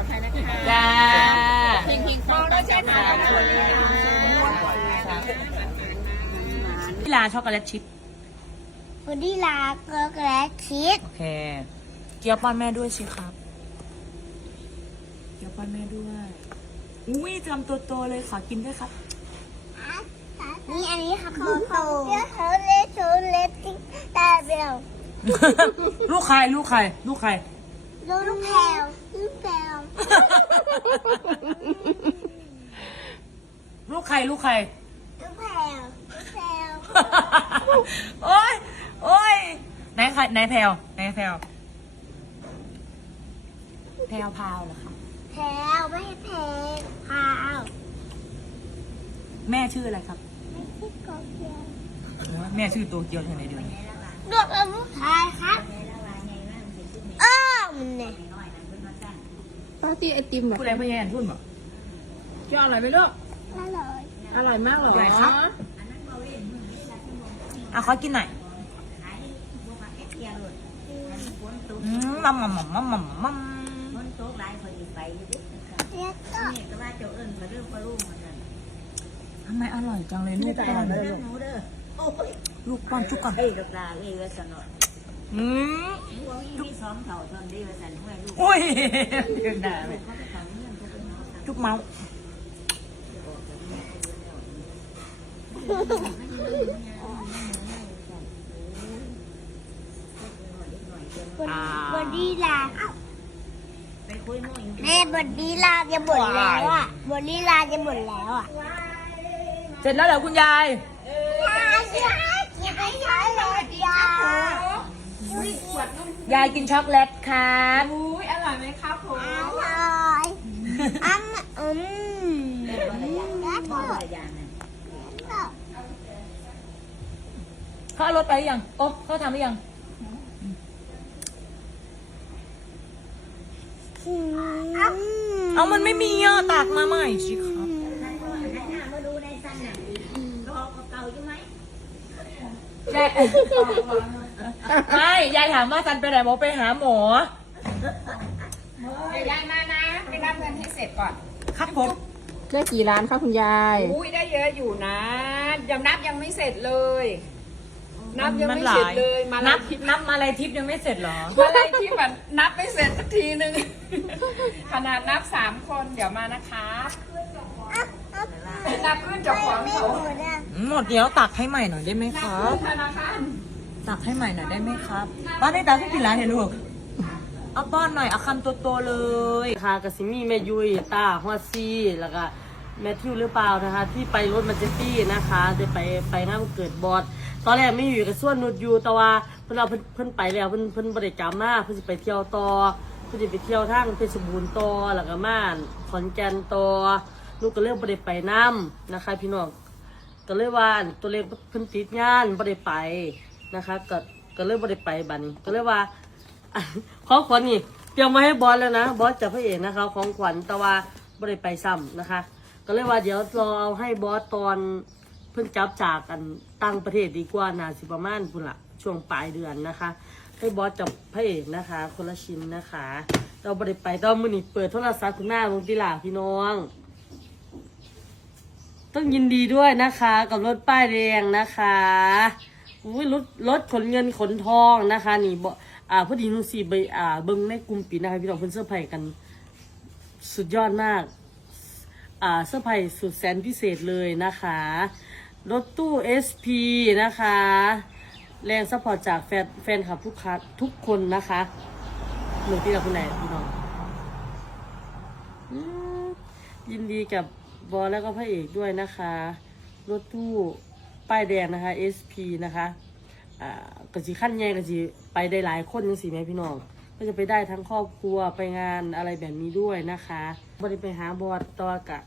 อดภัยนะคะจ้าพิงพิงมองแล้วใช่ไหมขอบคุณค่ะพี่ลาช็อกโกแลตชิพวันนี้ลาเกลือกและชีสโอเค เกี๊ยวป้อนแม่ด้วยสิครับ เกี๊ยวป้อนแม่ด้วย อุ้ยทำตัวโตเลยขอกินด้วยครับ นี่อันนี้ครับเขาโตเจ้าเขาเล็กเขาเล็กที่ตาเบลลูกใคร ลูกใคร ลูกใคร ลูกแพลวลูกแพลว ลูกใครลูกใคร ลูกแพลวลูกแพลวโอ้ยโอ้ยไหนใครไหนแพลวไหนแพลวแพลวพาวเหรอคะแพลวไม่ให้แพลวพาวแม่ชื่ออะไรครับ ไม่ใช่กบเดียวแม่ชื่อตัวเกียวทางไหนเดือนเลือกเอาลูกชายครับ เออมันเนี่ยปาวตีไอติมเหรอผู้ใดผู้ใหญ่พูดบอกเกี่อร่อยไหมลูกอร่อย อร่อยมากเหรออร่อยครับอะขอกินหน่อยอืมมัมมัมมัมมัมมัมมัมคนโต๊ะหลายคนอีกไปอยู่ดิแล้วก็นี่ก็ว่าเจ้าเอิญมาเรื่องปลาลูกเหมือนกันทำไมอร่อยจังเลยลูกป้อนเรื่องหนูเด้อโอ้ยลูกป้อนจุกก่อนเฮ้ยลูกลาเอ้ยว่าสนออืมพวกนี้มีสองเท่าตอนนี้ว่าสันห้วยลูกอุ้ยเดือดด่าเลย เขาไปทำเรื่องเขาไปนอนจุกเมาส์อ่าวันนี้ลาไปคุยมั่วอีกแม่บนนี้ลาจะหมดแล้วอะบนนี้ลาจะหมดแล้วอะเสร็จแล้วเหรอคุณยาย ลาใช่กินไปใช้เลย ยายายกินช็อกโกแลตครับ อุ้ยอร่อยไหมครับผมอร่อยอันอืมพ่อภรรยานั่นเขาเอารถไปหรือยัง โอ้เขาทำหรือยัง เอามันไม่มีอะตากมาใหม่สิครับนั่นก็ให้หน้ามาดูในสั้นน่ะรอเก่าอยู่ไหมยาย ไม่ยายถามว่าซันไปไหนบอกไปหาหมอ เดี๋ยวยายมานะไปรับเงินให้เสร็จก่อน ครับผมได้กี่ร้านคะคุณยาย อุ้ยได้เยอะอยู่นะ ยังนับยังไม่เสร็จเลย นับยังไม่เสร็จเลยมานันับบนับมาอะไรทิพย์ยังไม่เสร็จเหรอมาอะไรที่แบบนับไม่เสร็จสักทีหนึ่งขนาดนับสามคนเดี๋ยวมานะคะนับขึ้นเจากของไม่เขาหมดอะหมดเดี๋ยวตักให้ใหม่หน่อยได้ไหมครับธนาคาร ตักให้ใหม่หน่อยได้ไหมครับป้าได้ตักให้กี่ร้านเห็นลูกเอาป้อนหน่อยเอาคำโตๆเลยค่ะกับซิมี่แม่ยุยตาฮอดซี่แล้วก็แมทธิวหรือเปล่านะคะ ที่ไปรถมันเจตี้นะคะได้ไปไปงานวันเกิดบอสตอนแรกไม่อยู่กับส่วนนุดอยู่แต่ว่าเพิ่นเอาเพิ่นเพิ่นไปแล้วเพิ่นเพิ่นบริกรรมมาเพิ่นจะไปเที่ยวต่อเพิ่นจะไปเที่ยวทางเพชรบูรณ์ต่อแล้วก็ม่านขอนแก่นต่อลูกก็เริ่มบริไปน้ำนะคะ พี่น้องก็เลยว่าตัวเล็กเพิ่นติดงานบริไป นะคะก็ก็เลยบริไปบัดนี้ ก็เลยว่าของขวัญนี่เตรียมมาให้บอสแล้วนะบอสจะพระเอกนะคะของขวัญแต่ว่าไม่ได้ไปซ้ำนะคะ ก็เลยว่าเดี๋ยวรอเอาให้บอสตอนเพิ่งจับจากกันตั้งประเทศดีกว่านาสิประมาณพุ่นละช่วงปลายเดือนนะคะ ให้บอสจับพระเอกนะคะ คนละชิ้นนะคะ เราไม่ได้ไปตอนมือนี่เปิดโทรศัพท์คุณหน้าวงติลาพี่น้องต้องยินดีด้วยนะคะ กับรถป้ายแดงนะคะ อุ้ยรถรถขนเงินขนทองนะคะ นี่บอ่าพอดีนุสีใบอ่าเบิ้งในกลุ่มปีนะคะพี่น้องเพิ่นเสื้อไผ่กัน สุดยอดมาก อ่าเสื้อไผ่สุดแสนพิเศษเลยนะคะ รถตู้ SP นะคะ แรงซัพพอร์ตจากแฟนแฟนคลับทุกคัทุกคนนะคะหนึ่งที่เราคนไหนพี่น้องยินดีกับบอแล้วก็พระเอกด้วยนะคะ รถตู้ ป้ายแดงนะคะ SP นะคะอ่ากระสีขั้นใหญ่กระสีไปได้หลายคนจังสิแม่พี่น้อง ก็จะไปได้ทั้งครอบครัวไปงานอะไรแบบนี้ด้วยนะคะบริไปหาบอสตวกะ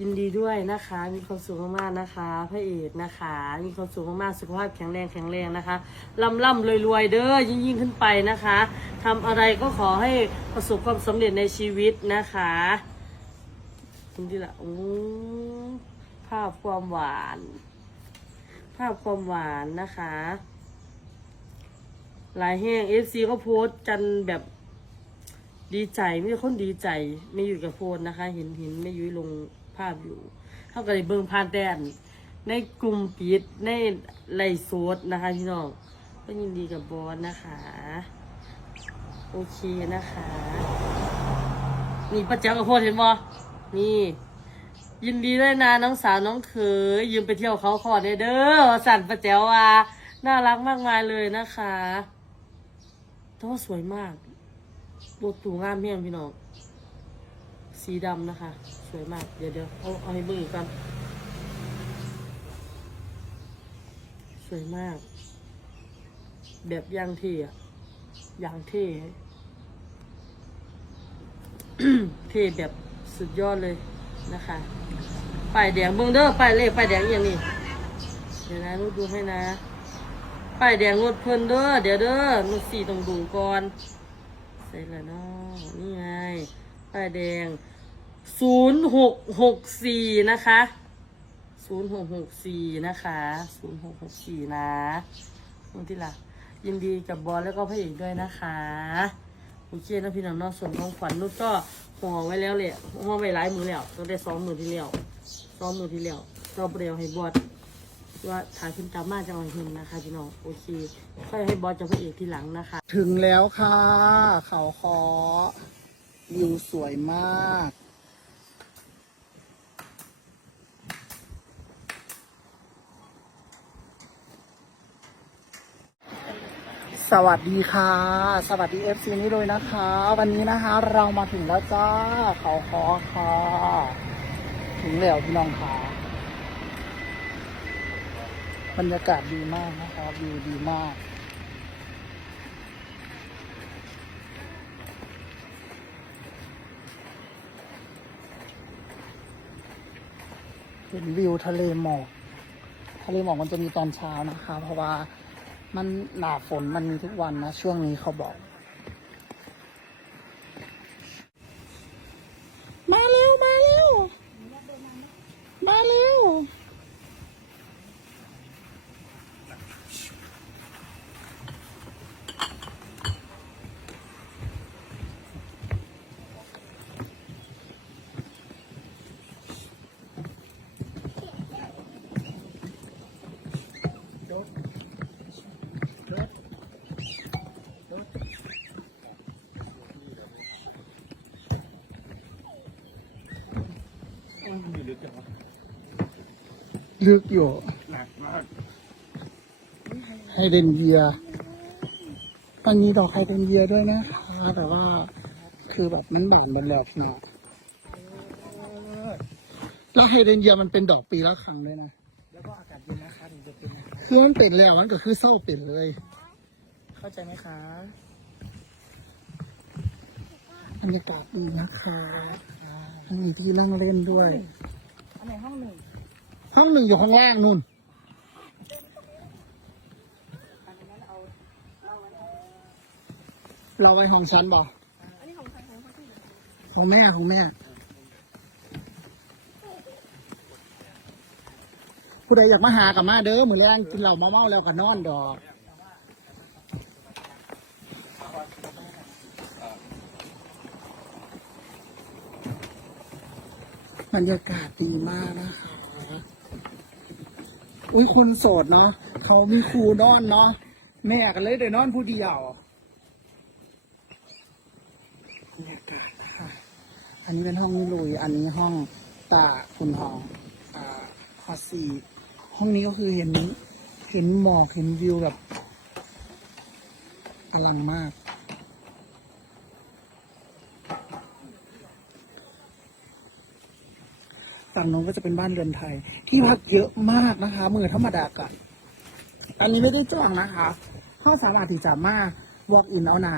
ยินดีด้วยนะคะ มีความสุขมากๆนะคะ พระเอกนะคะ มีความสุขมากๆ สุขภาพแข็งแรงแข็งแรงนะคะร่ำร่ำรวยรวยเด้อยิ่งยิ่งขึ้นไปนะคะทำอะไรก็ขอให้ประสบความสำเร็จในชีวิตนะคะคุณดีละโอ้ภาพความหวาน ภาพความหวานนะคะ หลายแห้งเอฟซีก็โพสต์กันแบบดีใจมีคนดีใจไม่อยู่กับโฟนนะคะ เห็นเห็นไม่ยุ้ยลงภาพอยู่เขาก็เลยเบิงผ่านแดนในกลุ่มปิดในไลฟ์สดนะคะพี่น้องก็ยินดีกับบอสนะคะ โอเคนะคะ นี่ป้าแจ๋วกับโพดเห็นบ่นี่ ยินดีด้วยนะน้องสาวน้องเขยยืมไปเที่ยวเขาขอเด้เด้อสั่นป้าแจวว่าน่ารักมากมายเลยนะคะแต่ว่าสวยมากรถตูงามเมี่ยงพี่น้อง สีดำนะคะ สวยมาก เดี๋ยวเดี๋ยวเอาเอาให้เบิ่งอีกก่อนสวยมาก แบบย่างเท่อะย่างเท่เท่แบบสุดยอดเลยนะคะ ป้ายแดงเบิ่งเด้อป้ายเลขป้ายแดงอย่างนี้เดี๋ยวนะนุดดูให้นะป้ายแดงงดเพิ่นเด้อเดี๋ยวเด้อนุดสี่ตรงดูก่อนใส่ละเนานี่ไงป้ายแดงศูนย์หกหกสี่นะคะศูนย์หกหกสี่นะคะศูนย์หกหกสี่นะตรงที่ละยินดีกับบอลแล้วก็พระเอกด้วยนะคะโอเคนะพี่น้องเนอกส่วนของขวัญนุชก็ห่อไว้แล้วเลยห่อไว้หลายมือแล้วตั้งแต่สองมือที่แล้ว สองมือที่แล้วเราเปรียวให้บอสว่าถ่ายขึ้นตามมาจะเอาเห็นนะคะ พี่น้องโอเคค่อยให้บอสจะพระเอกทีหลังนะคะ ถึงแล้วค่ะเขาคอวิวสวยมากสวัสดีค่ะ สวัสดีเอฟซีนี้เลยนะคะ วันนี้นะคะเรามาถึงแล้วจ้า เขาคอค่ะ ถึงแล้วพี่น้องค่ะบรรยากาศดีมากนะคะวิวดีมากเห็นวิวทะเลหมอก ทะเลหมอกมันจะมีตอนเช้านะคะ เพราะว่ามันหนาฝนมันมีทุกวันนะ ช่วงนี้เขาบอก มาเร็ว มาเร็ว มาเร็ว ลึกอยู่ไฮเดนเยียมันมีดอกไฮเดนเยียด้วยนะคะแต่ว่าคือแบบมันบานหมดแล้วพี่น้องแล้วไฮเดนเยียมันเป็นดอกปีละครั้งเลยนะ แล้วก็อากาศเย็นนะคะถึงจะเป็นนะคะคือมันเป็นแล้วมันก็คือเศร้าเป็นเลย เข้าใจไหมคะบรรยากาศดีนะคะ มีที่นั่งเล่นด้วย อันไหนห้องหนึ่งห้องหนึ่งอยู่ข้างล่างนู่นเราไว้ห้องชั้นบ่ของแม่ของแม่ ผู้ใดอยากมาหากับมาเด้อมือแรงกินเหล้ามาเมาแล้วก็นอนดอก บรรยากาศดีมากนะคะ อุ้ยคนโสดเนาะเขามีครูนอนเนาะแม่กันเลยเดี๋ยวนอนผู้เดียวบรรยากาศค่ะ อันนี้เป็นห้องนิลุย อันนี้ห้องตาคุณห้องอ่าฮอสซีห้องนี้ก็คือเห็นเห็นหมอกเห็นวิวแบบอลังมาก ฝั่งนู้นก็จะเป็นบ้านเรือนไทย ที่พักเยอะมากนะคะมือธรรมดากะอันนี้ไม่ได้จองนะคะเข้าสามาถที่จะมา walk in เอาหนา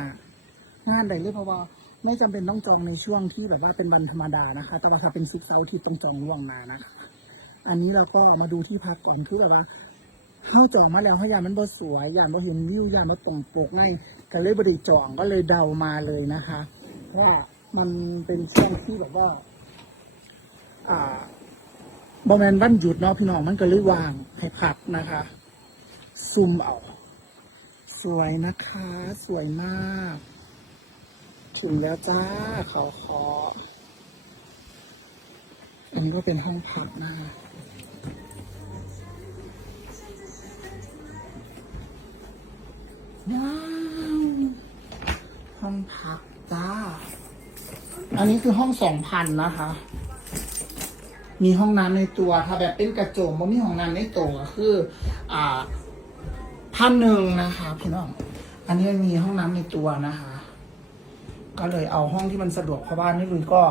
งานใดเลยเพราะว่าไม่จำเป็นต้องจองในช่วงที่แบบว่าเป็นวันธรรมดานะคะ แต่ว่าถ้าเป็นซิกเซาที่ต้องจองล่วงหน้านะคะ อันนี้เราก็มาดูที่พักก่อนคือแบบว่าเข้าจองมาแล้วเขายานมันบ่สวยยานบ่เห็นวิวยานบ่ตรงปกไงก็เลยบไดีจองก็เลยเดามาเลยนะคะ เพราะว่ามันเป็นช่วงที่แบบว่า บอแมนวันหยุดเนาะพี่น้องมันก็เลยว่างให้พักนะคะ ซุ่มเอา สวยนะคะ สวยมาก ถึงแล้วจ้าเขาขออันนี้ก็เป็นห้องพักนะว้าว ห้องพักจ้า อันนี้คือห้องสองพันนะคะ มีห้องน้ำในตัว ถ้าแบบเป็นกระจมว่ามีห้องน้ำในตัวก็คือ อ่าพันหนึ่งนะคะพี่น้อง อันนี้มีห้องน้ำในตัวนะคะ ก็เลยเอาห้องที่มันสะดวกเพราะบ้านนี่ลุยก็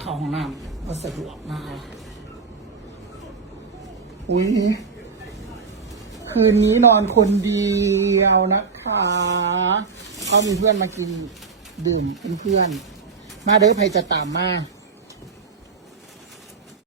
เข้าห้องน้ำก็สะดวกนะคะอุ้ยคืนนี้นอนคนเดียวนะคะ ก็มีเพื่อนมากินดื่มเป็นเพื่อน มาเด้อใครจะตามมา